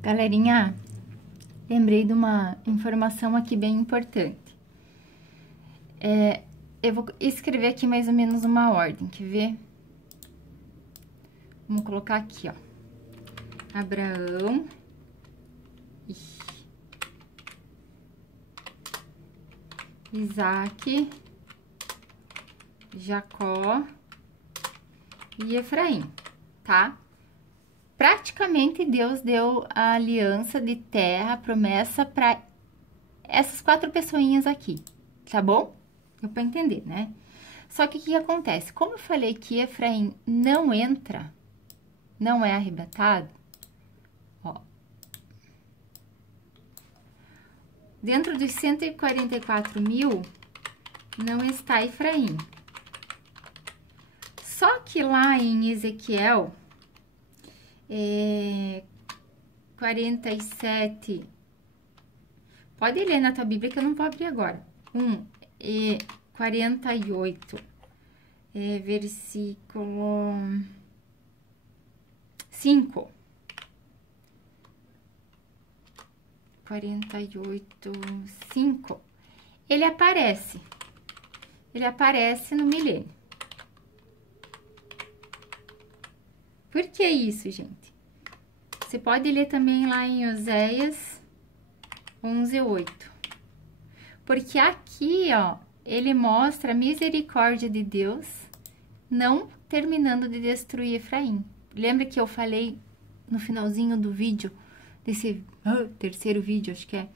Galerinha, lembrei de uma informação aqui bem importante. Eu vou escrever aqui mais ou menos uma ordem, quer ver? Vamos colocar aqui, ó. Abraão. Isaac. Jacó. E Efraim, tá? Praticamente Deus deu a aliança de terra, a promessa para essas 4 pessoinhas aqui, tá bom? Deu para entender, né? Só que o que acontece? Como eu falei que Efraim não entra, não é arrebatado, ó. Dentro dos 144 mil, não está Efraim. Só que lá em Ezequiel 47, pode ler na tua Bíblia que eu não vou abrir agora. 48, versículo 5. 48, 5. Ele aparece no milênio. Por que isso, gente? Você pode ler também lá em Oséias 11:8. Porque aqui, ó, ele mostra a misericórdia de Deus não terminando de destruir Efraim. Lembra que eu falei no finalzinho do vídeo, desse terceiro vídeo, acho que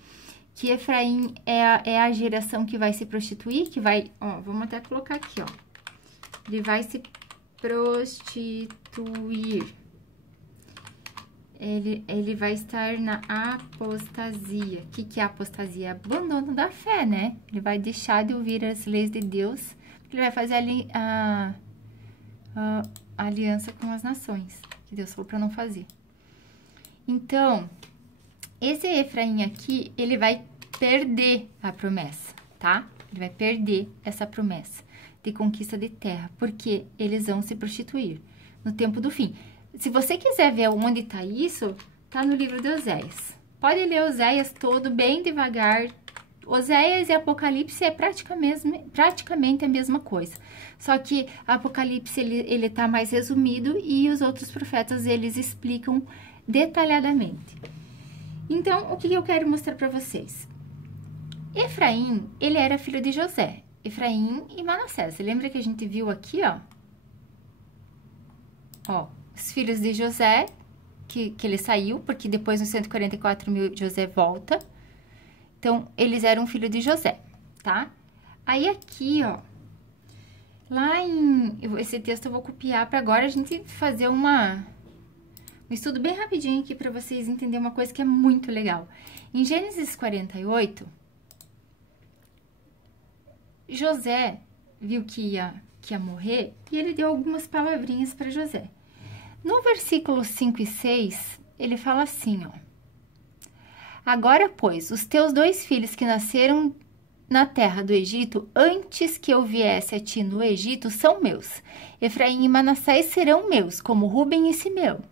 Efraim é a geração que vai se prostituir, que vai, ó, vamos até colocar aqui, ó. Ele vai se prostituir. Ele vai estar na apostasia. O que é apostasia? Abandono da fé, né? Ele vai deixar de ouvir as leis de Deus. Ele vai fazer a aliança com as nações, que Deus falou para não fazer. Então, esse Efraim aqui, ele vai perder a promessa, tá? Ele vai perder essa promessa de conquista de terra, porque eles vão se prostituir no tempo do fim. Se você quiser ver onde tá isso, tá no livro de Oséias. Pode ler Oséias todo bem devagar. Oséias e Apocalipse é praticamente a mesma coisa. Só que Apocalipse, ele tá mais resumido e os outros profetas, eles explicam detalhadamente. Então, o que eu quero mostrar para vocês? Efraim, ele era filho de José. Efraim e Manassés. Você lembra que a gente viu aqui, ó? Ó, os filhos de José, que ele saiu, porque depois nos 144 mil José volta. Então, eles eram filho de José, tá? Aí aqui, ó, lá em... Esse texto eu vou copiar para agora a gente fazer um estudo bem rapidinho aqui para vocês entenderem uma coisa que é muito legal. Em Gênesis 48... José viu que ia morrer e ele deu algumas palavrinhas para José. No versículo 5 e 6, ele fala assim, ó. Agora, pois, os teus 2 filhos que nasceram na terra do Egito, antes que eu viesse a ti no Egito, são meus. Efraim e Manassés serão meus, como Ruben e Simeão.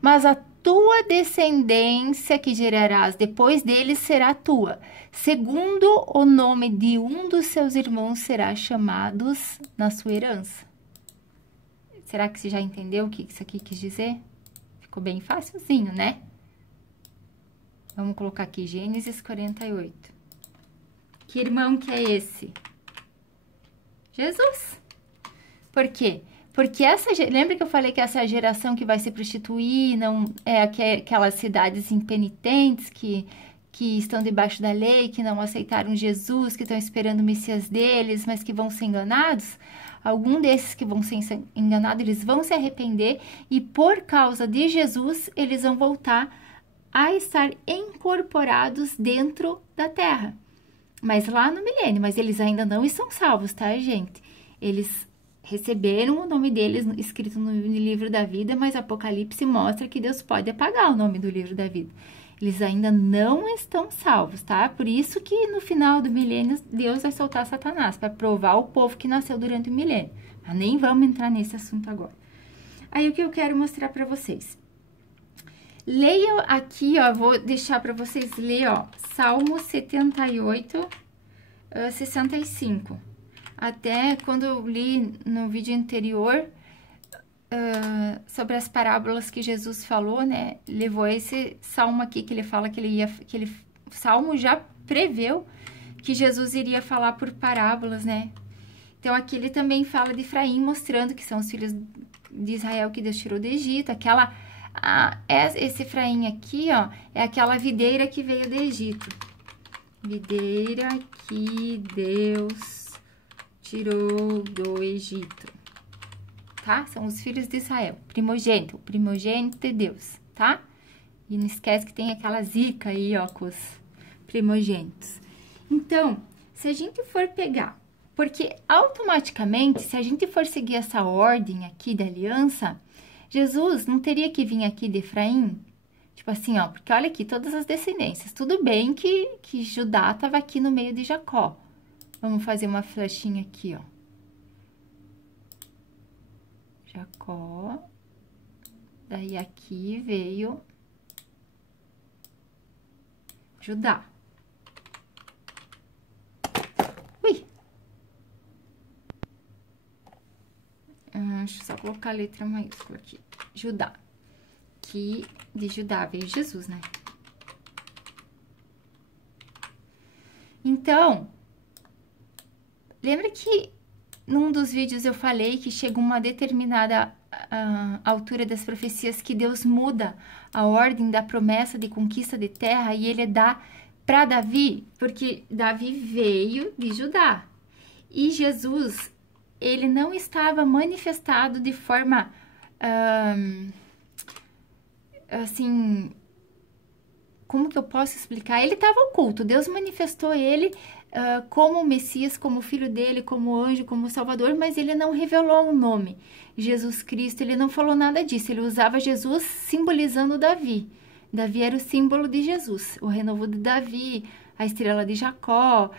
Mas a tua descendência que gerarás depois deles será tua. Segundo o nome de um dos seus irmãos será chamados na sua herança. Será que você já entendeu o que isso aqui quis dizer? Ficou bem facilzinho, né? Vamos colocar aqui Gênesis 48. Que irmão que é esse? Jesus. Por quê? Porque lembra que eu falei que essa geração que vai se prostituir não é aquelas cidades impenitentes que estão debaixo da lei, que não aceitaram Jesus, que estão esperando o Messias deles, mas que vão ser enganados? Algum desses que vão ser enganados, eles vão se arrepender e por causa de Jesus, eles vão voltar a estar incorporados dentro da terra. Mas lá no milênio, mas eles ainda não estão salvos, tá, gente? Eles receberam o nome deles escrito no livro da vida, mas Apocalipse mostra que Deus pode apagar o nome do livro da vida. Eles ainda não estão salvos, tá? Por isso que no final do milênio Deus vai soltar Satanás, para provar o povo que nasceu durante o milênio. Mas nem vamos entrar nesse assunto agora. Aí o que eu quero mostrar para vocês. Leia aqui, ó, vou deixar para vocês ler, ó, Salmo 78, 65. Até quando eu li no vídeo anterior sobre as parábolas que Jesus falou, né, levou esse salmo aqui que ele fala o salmo já preveu que Jesus iria falar por parábolas, né? Então aqui ele também fala de Efraim, mostrando que são os filhos de Israel que Deus tirou do Egito. Esse Efraim aqui, ó, é aquela videira que veio do Egito. Videira que Deus tirou do Egito, tá? São os filhos de Israel, o primogênito de Deus, tá? E não esquece que tem aquela zica aí, ó, com os primogênitos. Então, se a gente for pegar, porque automaticamente, se a gente for seguir essa ordem aqui da aliança, Jesus não teria que vir aqui de Efraim, tipo assim, ó, porque olha aqui, todas as descendências. Tudo bem que Judá estava aqui no meio de Jacó. Vamos fazer uma flechinha aqui, ó. Jacó. Daí aqui veio Judá. Ui! Deixa eu só colocar a letra maiúscula aqui. Judá. Que de Judá veio Jesus, né? Então, lembra que num dos vídeos eu falei que chega uma determinada altura das profecias que Deus muda a ordem da promessa de conquista de terra e ele dá para Davi, porque Davi veio de Judá. E Jesus, ele não estava manifestado de forma assim, como que eu posso explicar? Ele estava oculto, Deus manifestou ele como Messias, como filho dele, como anjo, como Salvador, mas ele não revelou o nome, Jesus Cristo, ele não falou nada disso, ele usava Jesus simbolizando Davi. Davi era o símbolo de Jesus, o renovo de Davi, a estrela de Jacó,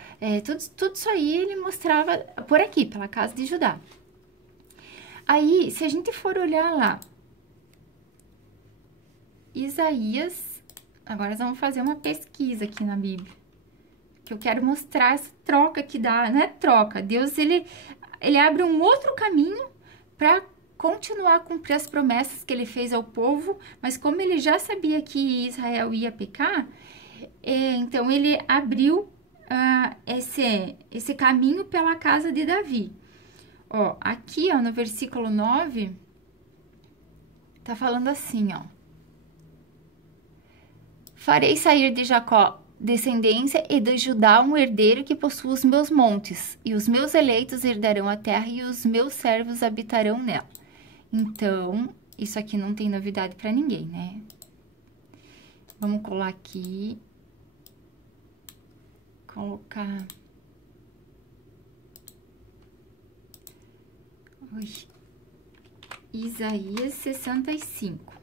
tudo isso aí ele mostrava por aqui, pela casa de Judá. Aí, se a gente for olhar lá, Isaías, agora nós vamos fazer uma pesquisa aqui na Bíblia, que eu quero mostrar essa troca que dá, não é troca, Deus, ele abre um outro caminho para continuar a cumprir as promessas que ele fez ao povo, mas como ele já sabia que Israel ia pecar, então ele abriu esse caminho pela casa de Davi. Ó, aqui, ó, no versículo 9, tá falando assim, ó. Farei sair de Jacó descendência e de Judá um herdeiro que possua os meus montes, e os meus eleitos herdarão a terra e os meus servos habitarão nela. Então, isso aqui não tem novidade para ninguém, né? Vamos colar aqui. Colocar. Ui. Isaías 65.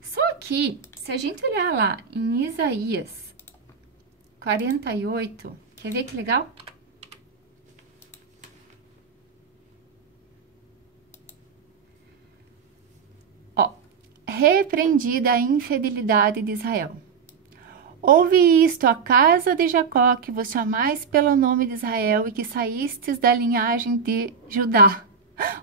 Só que, se a gente olhar lá em Isaías 48, quer ver que legal? Ó, repreendida a infidelidade de Israel. Ouve isto, a casa de Jacó, que vos chamais pelo nome de Israel e que saístes da linhagem de Judá.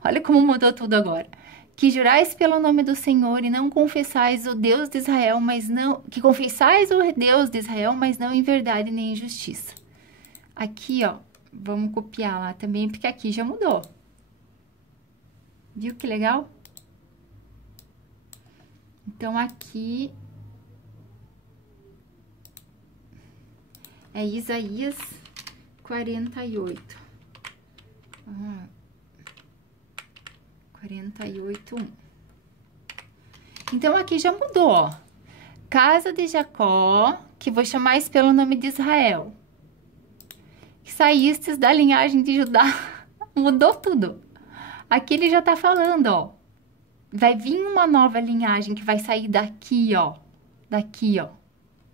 Olha como mudou tudo agora. Que jurais pelo nome do Senhor e não confessais o Deus de Israel, mas não... Que confessais o Deus de Israel, mas não em verdade nem em justiça. Aqui, ó, vamos copiar lá também, porque aqui já mudou. Viu que legal? Então, aqui... É Isaías 48. 48:1. Então, aqui já mudou, ó. Casa de Jacó, que vos chamais pelo nome de Israel. Que saístes da linhagem de Judá. Mudou tudo. Aqui ele já tá falando, ó. Vai vir uma nova linhagem que vai sair daqui, ó. Daqui, ó.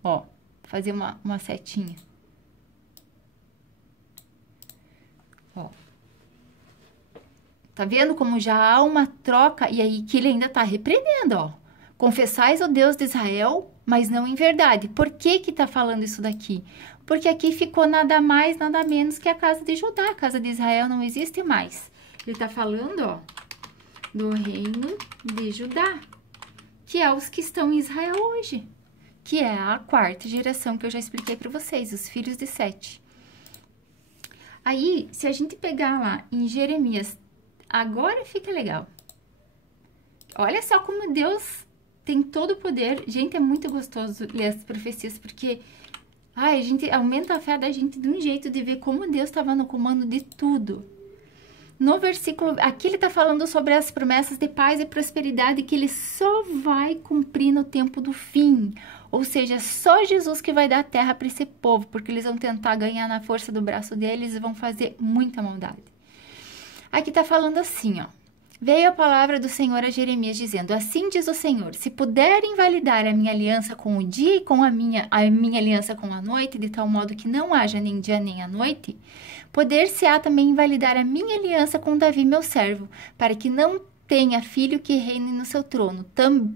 Ó, fazer uma setinha. Ó. Tá vendo como já há uma troca? E aí que ele ainda tá repreendendo, ó. Confessais o Deus de Israel, mas não em verdade. Por que que tá falando isso daqui? Porque aqui ficou nada mais, nada menos que a casa de Judá. A casa de Israel não existe mais. Ele tá falando, ó, do reino de Judá, que é os que estão em Israel hoje, que é a quarta geração que eu já expliquei para vocês, os filhos de Sete. Aí, se a gente pegar lá em Jeremias, agora fica legal. Olha só como Deus tem todo o poder. Gente, é muito gostoso ler as profecias, porque a gente aumenta a fé da gente de um jeito de ver como Deus estava no comando de tudo. No versículo, aqui ele está falando sobre as promessas de paz e prosperidade que ele só vai cumprir no tempo do fim. Ou seja, só Jesus que vai dar a terra para esse povo, porque eles vão tentar ganhar na força do braço deles e vão fazer muita maldade. Aqui está falando assim, ó. Veio a palavra do Senhor a Jeremias dizendo, assim diz o Senhor, se puder invalidar a minha aliança com o dia e com a minha aliança com a noite, de tal modo que não haja nem dia nem a noite, poder-se-á também invalidar a minha aliança com Davi, meu servo, para que não tenha filho que reine no seu trono,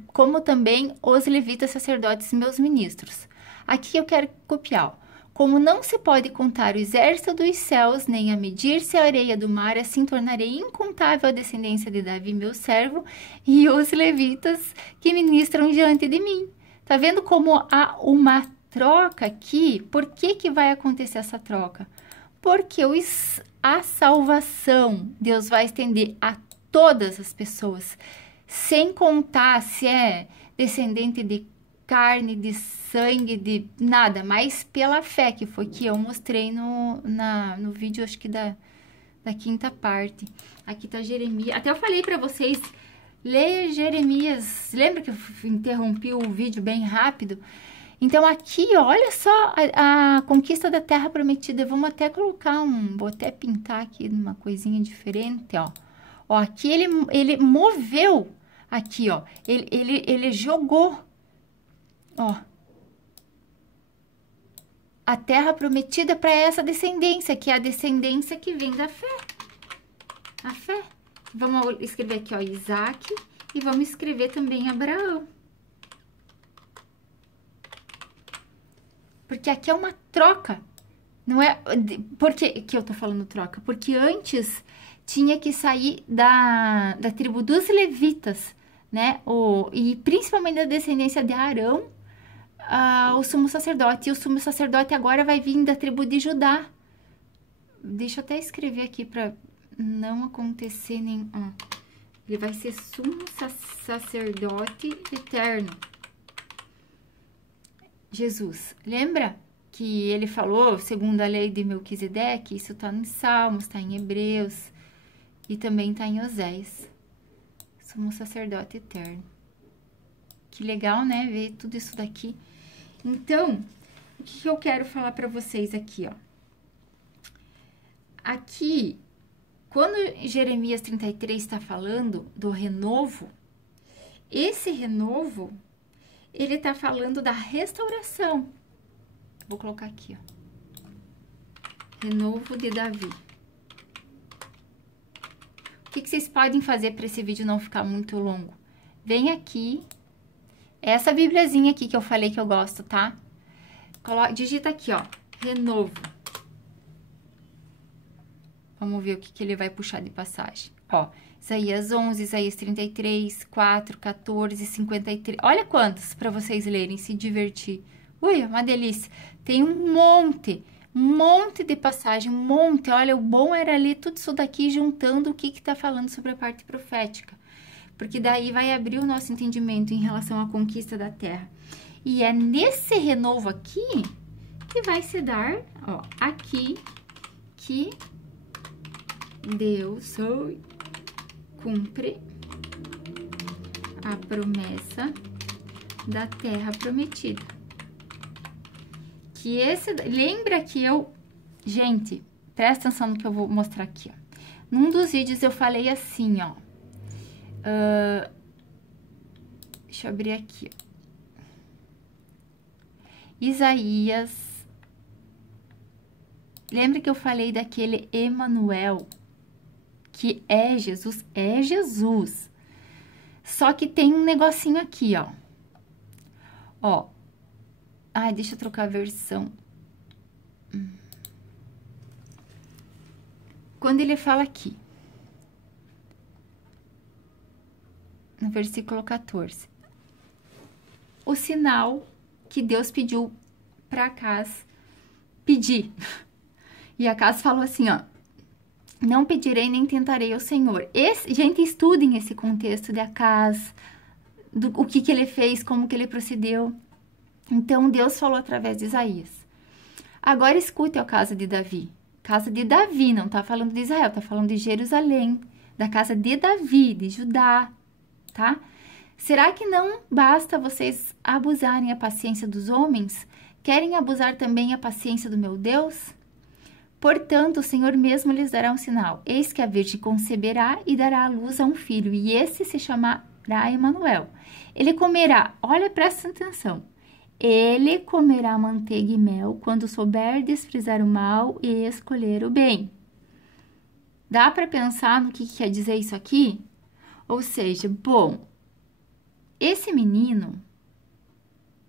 como também os levitas sacerdotes, meus ministros. Aqui eu quero copiar, ó. Como não se pode contar o exército dos céus, nem a medir-se a areia do mar, assim tornarei incontável a descendência de Davi, meu servo, e os levitas que ministram diante de mim. Tá vendo como há uma troca aqui? Por que que vai acontecer essa troca? Porque a salvação Deus vai estender a todas as pessoas, sem contar se é descendente de carne, de sangue, de nada, mas pela fé, que foi que eu mostrei no vídeo, acho que da quinta parte. Aqui tá Jeremias, até eu falei para vocês, leia Jeremias, lembra que eu interrompi o vídeo bem rápido? Então aqui, olha só a conquista da terra prometida, vamos até colocar vou até pintar aqui uma coisinha diferente, ó. Ó, aqui ele moveu, aqui, ó, ele jogou, ó, a terra prometida para essa descendência, que é a descendência que vem da fé. A fé. Vamos escrever aqui, ó, Isaac, e vamos escrever também Abraão. Porque aqui é uma troca, não é? Por que eu tô falando troca? Porque antes tinha que sair da tribo dos levitas, né? E principalmente da descendência de Arão, o sumo sacerdote. E o sumo sacerdote agora vai vir da tribo de Judá. Deixa eu até escrever aqui para não acontecer nem... ele vai ser sumo sacerdote eterno. Jesus. Lembra que ele falou, segundo a lei de Melquisedeque? Isso está em Salmos, está em Hebreus e também está em Oséias. Sumo sacerdote eterno. Que legal, né? Ver tudo isso daqui. Então, o que eu quero falar para vocês aqui, ó. Aqui, quando Jeremias 33 está falando do renovo, esse renovo, ele está falando da restauração. Vou colocar aqui, ó. Renovo de Davi. O que vocês podem fazer para esse vídeo não ficar muito longo? Vem aqui. Essa bibliazinha aqui que eu falei que eu gosto, tá? Digita aqui, ó. Renovo. Vamos ver o que ele vai puxar de passagem. Ó, Isaías 11, Isaías 33, 4, 14, 53. Olha quantos para vocês lerem, se divertir. Ui, é uma delícia. Tem um monte de passagem, um monte. Olha, o bom era ler tudo isso daqui juntando o que tá falando sobre a parte profética. Porque daí vai abrir o nosso entendimento em relação à conquista da terra. E é nesse renovo aqui que vai se dar, ó, aqui que Deus cumpre a promessa da terra prometida. Que lembra que gente, presta atenção no que eu vou mostrar aqui, ó. Num dos vídeos eu falei assim, ó. Deixa eu abrir aqui, ó. Isaías. Lembra que eu falei daquele Emanuel, que é Jesus? É Jesus. Só que tem um negocinho aqui, ó. Ó. Ai, deixa eu trocar a versão. Quando ele fala aqui, no versículo 14, o sinal que Deus pediu para Acaz pedir. E Acaz falou assim, ó: não pedirei nem tentarei ao Senhor. Gente, estudem esse contexto de Acaz, o que ele fez, como que ele procedeu. Então, Deus falou através de Isaías. Agora escute a casa de Davi. Casa de Davi, não tá falando de Israel, tá falando de Jerusalém, da casa de Davi, de Judá, tá? Será que não basta vocês abusarem a paciência dos homens? Querem abusar também a paciência do meu Deus? Portanto, o Senhor mesmo lhes dará um sinal. Eis que a virgem conceberá e dará à luz a um filho, e esse se chamará Emanuel. Ele comerá, olha, presta atenção. Ele comerá manteiga e mel quando souber desprezar o mal e escolher o bem. Dá para pensar no que quer dizer isso aqui? Ou seja, bom, esse menino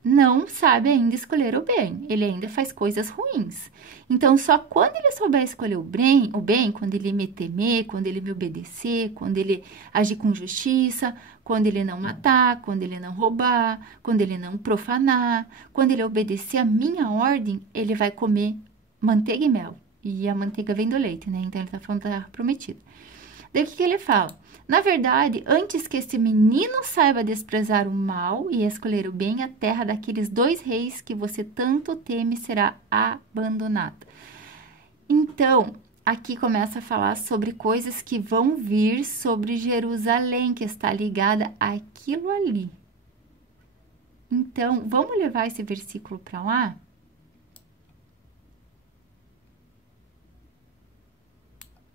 não sabe ainda escolher o bem, ele ainda faz coisas ruins. Então, só quando ele souber escolher o bem, quando ele me temer, quando ele me obedecer, quando ele agir com justiça, quando ele não matar, quando ele não roubar, quando ele não profanar, quando ele obedecer a minha ordem, ele vai comer manteiga e mel. E a manteiga vem do leite, né? Então, ele tá falando da terra prometida. Daí, o que ele fala? Na verdade, antes que esse menino saiba desprezar o mal e escolher o bem, a terra daqueles 2 reis que você tanto teme será abandonada. Então, aqui começa a falar sobre coisas que vão vir sobre Jerusalém, que está ligada àquilo ali. Então, vamos levar esse versículo para lá?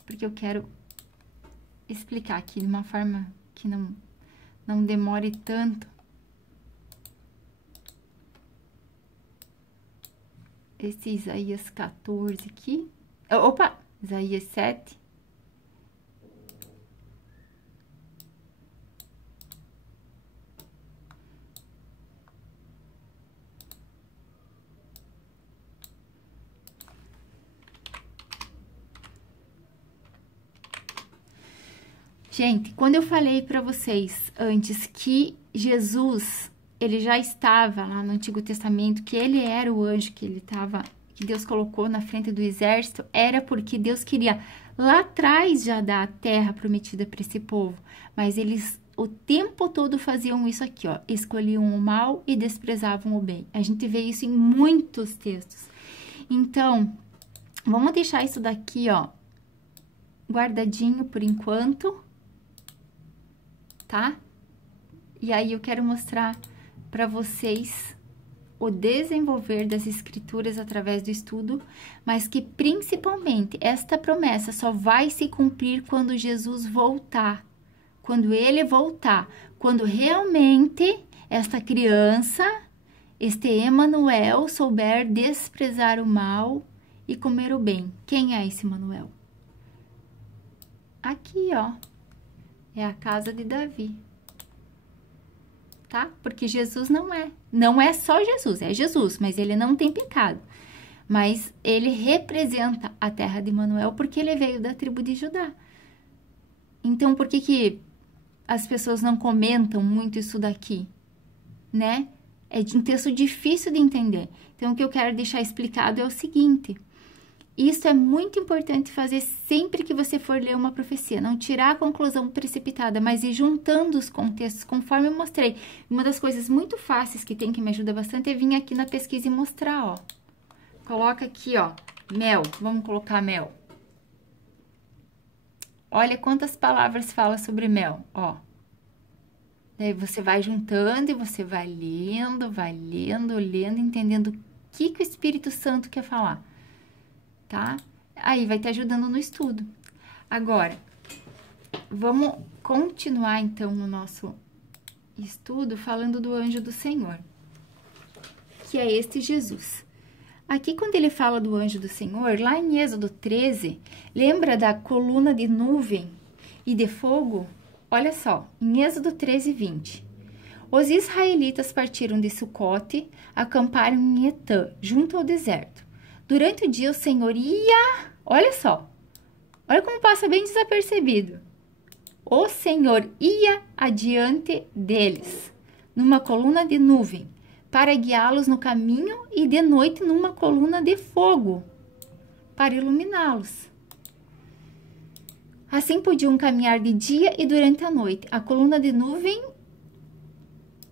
Porque eu quero explicar aqui de uma forma que não demore tanto. Esse Isaías 14 aqui. Opa! Isaías 7. Gente, quando eu falei para vocês antes que Jesus, ele já estava lá no Antigo Testamento, que ele era o anjo que Deus colocou na frente do exército, era porque Deus queria lá atrás já dar a terra prometida para esse povo. Mas eles o tempo todo faziam isso aqui, ó, escolhiam o mal e desprezavam o bem. A gente vê isso em muitos textos. Então, vamos deixar isso daqui, ó, guardadinho por enquanto. Tá? E aí eu quero mostrar para vocês o desenvolver das escrituras através do estudo, mas que principalmente esta promessa só vai se cumprir quando Jesus voltar. Quando ele voltar, quando realmente esta criança, este Emanuel, souber desprezar o mal e comer o bem. Quem é esse Emanuel? Aqui, ó. É a casa de Davi, tá? Porque Jesus não é só Jesus, é Jesus, mas ele não tem pecado. Mas ele representa a terra de Emanuel porque ele veio da tribo de Judá. Então, por que as pessoas não comentam muito isso daqui, né? É um texto difícil de entender. Então, o que eu quero deixar explicado é o seguinte: isso é muito importante fazer sempre que você for ler uma profecia. Não tirar a conclusão precipitada, mas ir juntando os contextos, conforme eu mostrei. Uma das coisas muito fáceis que tem, que me ajuda bastante, é vir aqui na pesquisa e mostrar, ó. Coloca aqui, ó, mel. Vamos colocar mel. Olha quantas palavras fala sobre mel, ó. Daí você vai juntando e você vai lendo, entendendo o que o Espírito Santo quer falar. Tá? Aí vai te ajudando no estudo. Agora, vamos continuar então no nosso estudo falando do anjo do Senhor, que é este Jesus. Aqui, quando ele fala do anjo do Senhor, lá em Êxodo 13, lembra da coluna de nuvem e de fogo Olha só, em Êxodo 13, 20. Os israelitas partiram de Sucote, acamparam em Etã, junto ao deserto. Durante o dia o Senhor ia... Olha só, olha como passa bem desapercebido. O Senhor ia adiante deles, numa coluna de nuvem, para guiá-los no caminho, e de noite numa coluna de fogo, para iluminá-los. Assim podiam caminhar de dia e durante a noite. A coluna de nuvem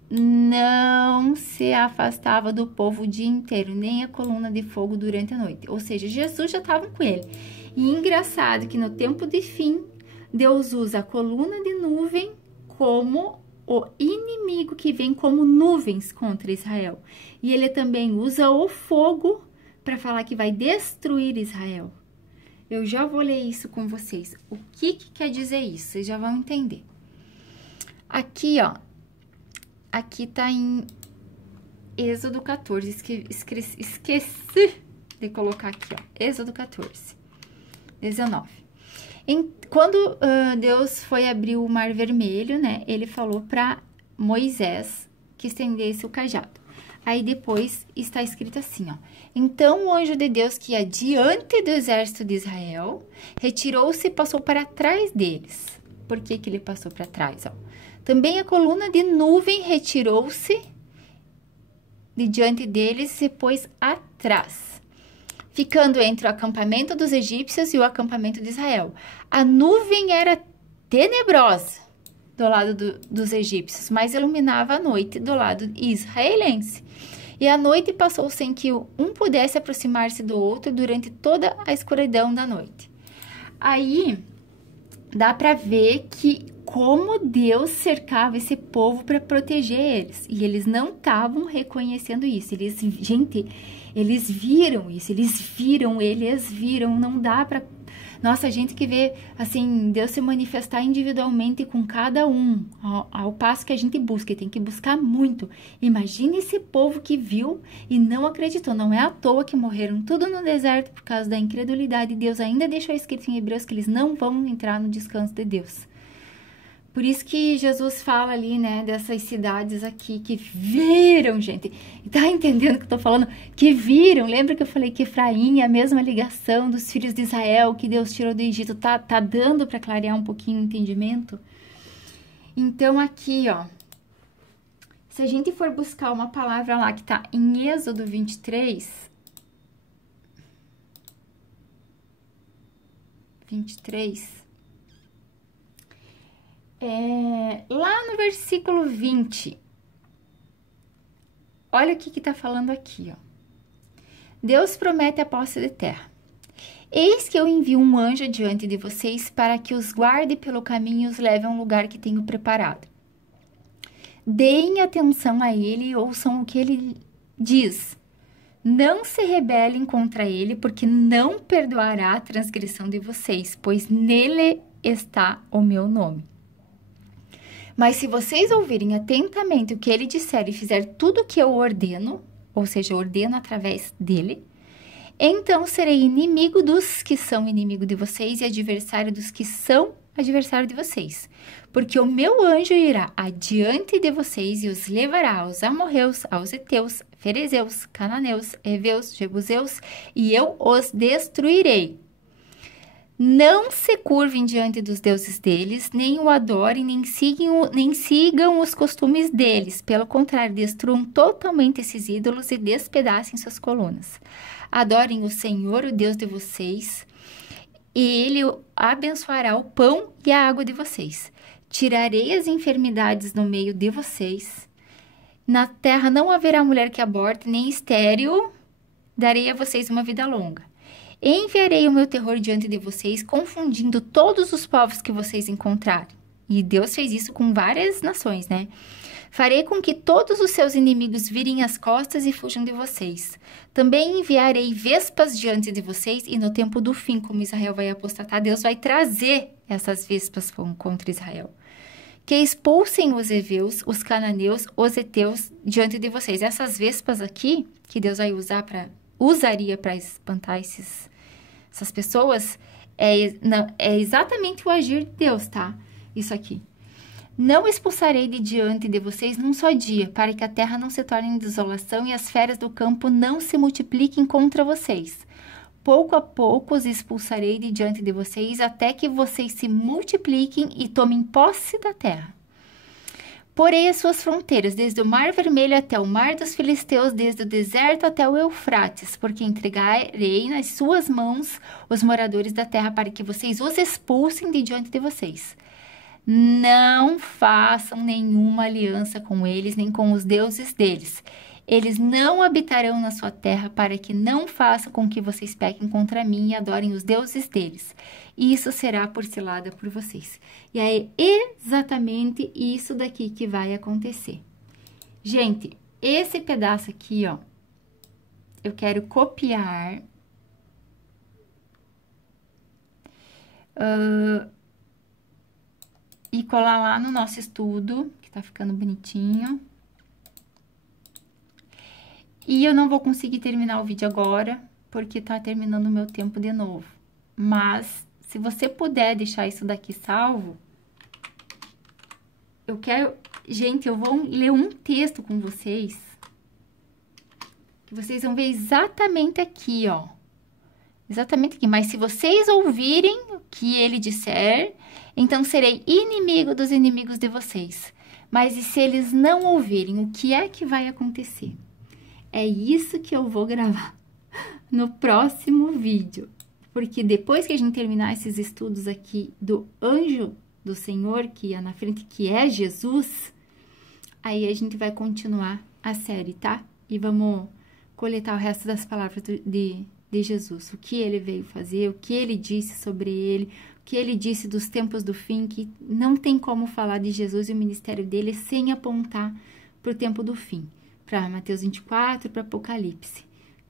não se afastava do povo o dia inteiro, nem a coluna de fogo durante a noite. Ou seja, Jesus já estava com ele. E engraçado que no tempo de fim, Deus usa a coluna de nuvem como o inimigo que vem como nuvens contra Israel. E ele também usa o fogo para falar que vai destruir Israel. Eu já vou ler isso com vocês. O que quer dizer isso? Vocês já vão entender. Aqui, ó. Aqui tá em Êxodo 14. Esqueci de colocar aqui, ó. Êxodo 14, 19. Quando Deus foi abrir o Mar Vermelho, né? Ele falou para Moisés que estendesse o cajado. Aí depois está escrito assim, ó. Então o anjo de Deus que ia diante do exército de Israel retirou-se e passou para trás deles. Por que ele passou para trás, ó? Também a coluna de nuvem retirou-se de diante deles e se pôs atrás, ficando entre o acampamento dos egípcios e o acampamento de Israel. A nuvem era tenebrosa do lado dos egípcios, mas iluminava a noite do lado israelense. E a noite passou sem que um pudesse aproximar-se do outro durante toda a escuridão da noite. Aí dá para ver que como Deus cercava esse povo para proteger eles. E eles não estavam reconhecendo isso. Eles viram isso, eles viram, não dá para... Nossa, a gente que vê, assim, Deus se manifestar individualmente com cada um, ao passo que a gente busca, e tem que buscar muito. Imagine esse povo que viu e não acreditou. Não é à toa que morreram tudo no deserto por causa da incredulidade. Deus ainda deixou escrito em Hebreus que eles não vão entrar no descanso de Deus. Por isso que Jesus fala ali, né, dessas cidades aqui que viram, gente. Tá entendendo o que eu tô falando? Que viram. Lembra que eu falei que Efraim é a mesma ligação dos filhos de Israel que Deus tirou do Egito? Tá dando para clarear um pouquinho o entendimento? Então, aqui, ó. Se a gente for buscar uma palavra lá que tá em Êxodo 23... 23... lá no versículo 20, olha o que tá falando aqui, ó. Deus promete a posse de terra. Eis que eu envio um anjo diante de vocês para que os guarde pelo caminho e os leve a um lugar que tenho preparado. Deem atenção a ele e ouçam o que ele diz. Não se rebelem contra ele, porque não perdoará a transgressão de vocês, pois nele está o meu nome. Mas se vocês ouvirem atentamente o que ele disser e fizer tudo o que eu ordeno, ou seja, eu ordeno através dele, então serei inimigo dos que são inimigo de vocês e adversário dos que são adversário de vocês. Porque o meu anjo irá adiante de vocês e os levará aos amorreus, aos heteus, ferezeus, cananeus, heveus, jebuseus, e eu os destruirei. Não se curvem diante dos deuses deles, nem o adorem, nem sigam os costumes deles. Pelo contrário, destruam totalmente esses ídolos e despedacem suas colunas. Adorem o Senhor, o Deus de vocês, e Ele abençoará o pão e a água de vocês. Tirarei as enfermidades no meio de vocês. Na terra não haverá mulher que aborte, nem estéril. Darei a vocês uma vida longa. Enviarei o meu terror diante de vocês, confundindo todos os povos que vocês encontrarem. E Deus fez isso com várias nações, né? Farei com que todos os seus inimigos virem as costas e fujam de vocês. Também enviarei vespas diante de vocês, e no tempo do fim, como Israel vai apostatar, Deus vai trazer essas vespas contra Israel. Que expulsem os heveus, os cananeus, os heteus diante de vocês. Essas vespas aqui, que Deus vai usaria para espantar essas pessoas, é exatamente o agir de Deus, tá? Isso aqui. Não expulsarei de diante de vocês num só dia, para que a terra não se torne em desolação e as feras do campo não se multipliquem contra vocês. Pouco a pouco os expulsarei de diante de vocês, até que vocês se multipliquem e tomem posse da terra. Porei as suas fronteiras, desde o Mar Vermelho até o Mar dos Filisteus, desde o deserto até o Eufrates, porque entregarei nas suas mãos os moradores da terra, para que vocês os expulsem de diante de vocês. Não façam nenhuma aliança com eles, nem com os deuses deles. Eles não habitarão na sua terra, para que não façam com que vocês pequem contra mim e adorem os deuses deles. Isso será por cilada por vocês. E é exatamente isso daqui que vai acontecer. Gente, esse pedaço aqui, ó, eu quero copiar. E colar lá no nosso estudo, que tá ficando bonitinho. E eu não vou conseguir terminar o vídeo agora, porque tá terminando o meu tempo de novo. Mas, se você puder deixar isso daqui salvo, eu quero... Gente, eu vou ler um texto com vocês, que vocês vão ver exatamente aqui, ó. Exatamente aqui. Mas se vocês ouvirem o que ele disser, então serei inimigo dos inimigos de vocês. Mas e se eles não ouvirem, o que é que vai acontecer? É isso que eu vou gravar no próximo vídeo. Porque depois que a gente terminar esses estudos aqui do anjo do Senhor, que é na frente, que é Jesus, aí a gente vai continuar a série, tá? E vamos coletar o resto das palavras de Jesus. O que ele veio fazer, o que ele disse sobre ele, o que ele disse dos tempos do fim, que não tem como falar de Jesus e o ministério dele sem apontar para o tempo do fim. Para Mateus 24, para Apocalipse.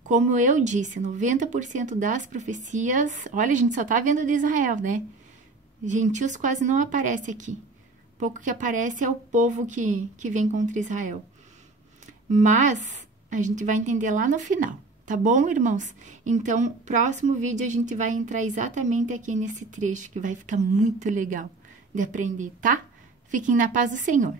Como eu disse, 90% das profecias... Olha, a gente só tá vendo de Israel, né? Gentios quase não aparece aqui. O pouco que aparece é o povo que vem contra Israel. Mas a gente vai entender lá no final, tá bom, irmãos? Então, próximo vídeo a gente vai entrar exatamente aqui nesse trecho, que vai ficar muito legal de aprender, tá? Fiquem na paz do Senhor.